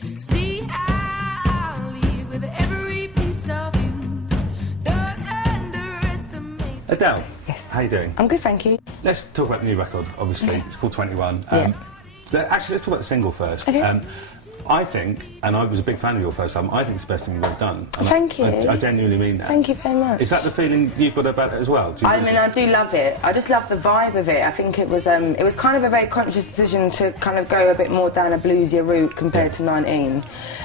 See, I'll leave with every piece of you. Don't underestimate. Adele, Yes. how you doing? I'm good, thank you. Let's talk about the new record, obviously. It's called 21. Yeah. Actually, let's talk about the single first. Okay. I think, and I was a big fan of your first album, I think it's the best thing you've ever done. And Thank you. I genuinely mean that. Thank you very much. Is that the feeling you've got about it as well? Do you I think mean, I do love it. I just love the vibe of it. I think it was kind of a very conscious decision to kind of go a bit more down a bluesier route compared to 19,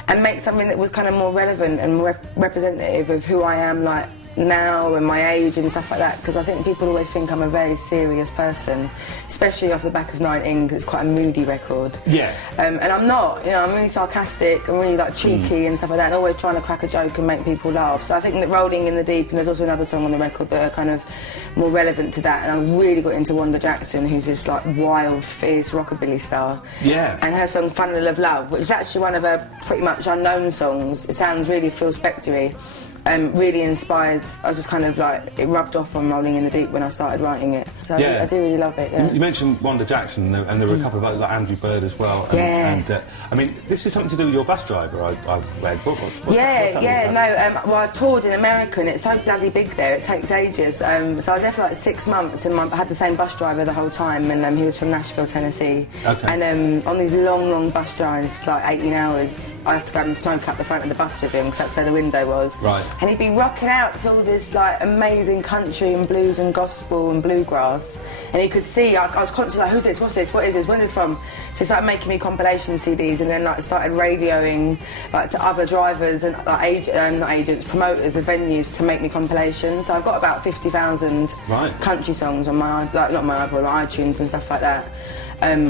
and make something that was kind of more relevant and more representative of who I am, like, now and my age and stuff like that, because I think people always think I'm a very serious person, especially off the back of 19, because it's quite a moody record. Yeah. And I'm not, you know, I'm really sarcastic and really like cheeky and stuff like that, and always trying to crack a joke and make people laugh. So I think that Rolling in the Deep, and there's also another song on the record that are kind of more relevant to that, and I really got into Wanda Jackson, who's this like wild, fierce rockabilly star. Yeah. And her song Funnel of Love, which is actually one of her pretty much unknown songs. It sounds really Phil Spector-y. Really inspired. I was just kind of like, it rubbed off on Rolling in the Deep when I started writing it. So Yeah. I do really love it. Yeah. You mentioned Wanda Jackson, and there were a couple of others, like Andrew Bird as well. And, Yeah. And I mean, this is something to do with your bus driver, I've read. What's that all about? Well, I toured in America, and it's so bloody big there, it takes ages. So I was there for like 6 months, and I had the same bus driver the whole time, and he was from Nashville, Tennessee. Okay. And on these long bus drives, like 18 hours, I have to go and smoke up the front of the bus with him, because that's where the window was. Right. And he'd be rocking out to all this like amazing country and blues and gospel and bluegrass, and he could see I was constantly like, who's this, what's this, what is this, where's this from? So he started making me compilation CDs, and then like started radioing like to other drivers and like not agents, promoters of venues to make me compilations. So I've got about 50,000 Right. country songs on my, like, not my iPod, my iTunes and stuff like that,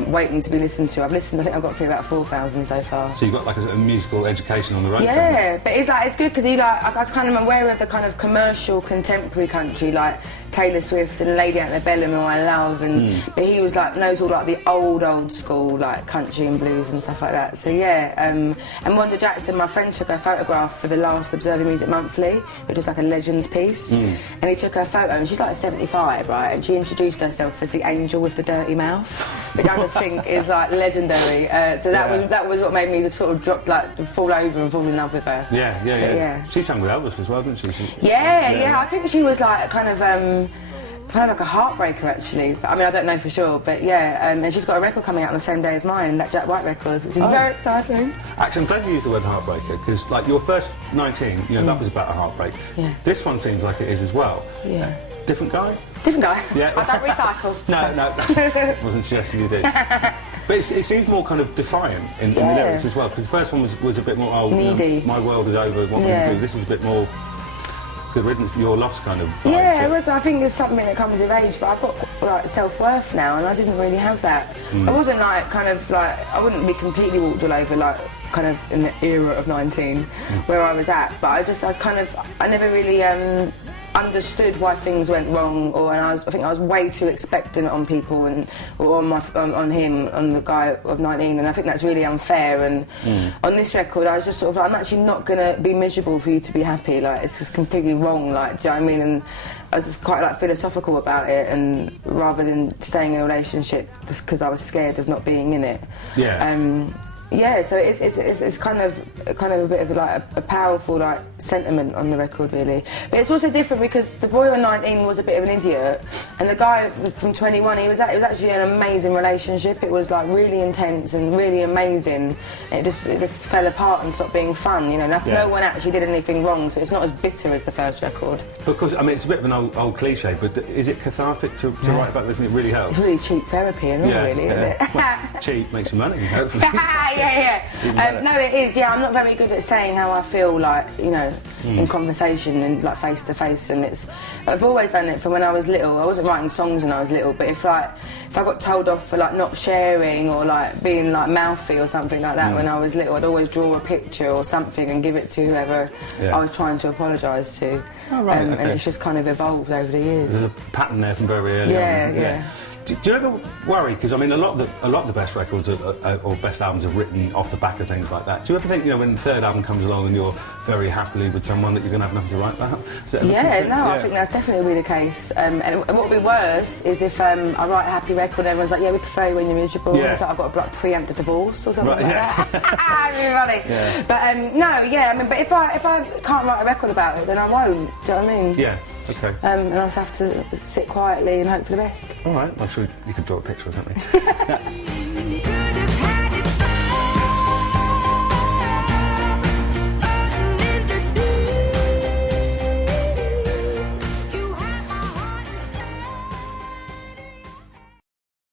waiting to be listened to. I think I've got through about 4,000 so far. So you've got like a musical education on the road. Yeah, but it's good because I was kind of aware of the kind of commercial contemporary country, like Taylor Swift and Lady Antebellum, who I love, and but he was like knows all like the old school like country and blues and stuff like that. So yeah, and Wanda Jackson, my friend took her photograph for the last Observing Music Monthly, which was like a legends piece, and he took her photo, and she's like 75, right, and she introduced herself as the angel with the dirty mouth, which I just think is like legendary. So that was what made me sort of drop, like fall over and fall in love with her. Yeah. She sang with Elvis as well, didn't she? Yeah. I think she was like kind of like a heartbreaker actually. I mean, I don't know for sure, but yeah. And she's got a record coming out on the same day as mine, that Jack White record, which is very exciting. Actually, I'm glad you used the word heartbreaker, because like your first 19, you know, that was about a heartbreak. Yeah. This one seems like it is as well. Yeah. Different guy? Different guy. Yeah. I don't recycle. No. Wasn't suggesting you did. But it seems more kind of defiant in the lyrics as well, because the first one was a bit more old. Needy. My world is over, what will you do? This is a bit more good riddance, you're lost kind of vibe. Yeah, well, so I think it's something that comes with age, but I've got like self-worth now, and I didn't really have that. I wasn't like kind of like, I wouldn't be completely walked all over like kind of in the era of 19 where I was at, but I never really understood why things went wrong, I think I was way too expectant on people or on him, on the guy of 19, and I think that's really unfair. And on this record, I was just sort of like, I'm actually not gonna be miserable for you to be happy. Like, it's just completely wrong. Like, do you know what I mean? And I was just quite like philosophical about it, and rather than staying in a relationship just because I was scared of not being in it. Yeah, so it's kind of a bit of like a powerful like sentiment on the record, really. But it's also different because the boy on 19 was a bit of an idiot, and the guy from 21, it was actually an amazing relationship. It was like really intense and really amazing. It just fell apart and stopped being fun. You know, no one actually did anything wrong, so it's not as bitter as the first record. Because I mean, it's a bit of an old cliche, but is it cathartic to write about this? And it really helps. It's really cheap therapy, and all, really, isn't it? Well, cheap makes you money, hopefully. Yeah. No, it is. Yeah, I'm not very good at saying how I feel, like, you know, in conversation and like face to face. And I've always done it from when I was little. I wasn't writing songs when I was little, but if I got told off for like not sharing or like being like mouthy or something like that when I was little, I'd always draw a picture or something and give it to whoever I was trying to apologise to. Oh, right, okay. And it's just kind of evolved over the years. There's a pattern there from very early on. Yeah. Do you ever worry? Because I mean, a lot of the best records or best albums are written off the back of things like that. Do you ever think, you know, when the third album comes along and you're very happily with someone, that you're going to have nothing to write about? I think that's definitely be the case. And what would be worse is if I write a happy record and everyone's like, yeah, we prefer you when you're miserable. Yeah. And it's like I've got to preempt a divorce or something Right, like yeah. that. It'd be funny. Yeah. But no, yeah, I mean, but if I can't write a record about it, then I won't. Do you know what I mean? Yeah. Okay. And I'll just have to sit quietly and hope for the best. All right. I'm sure you could draw a picture or something.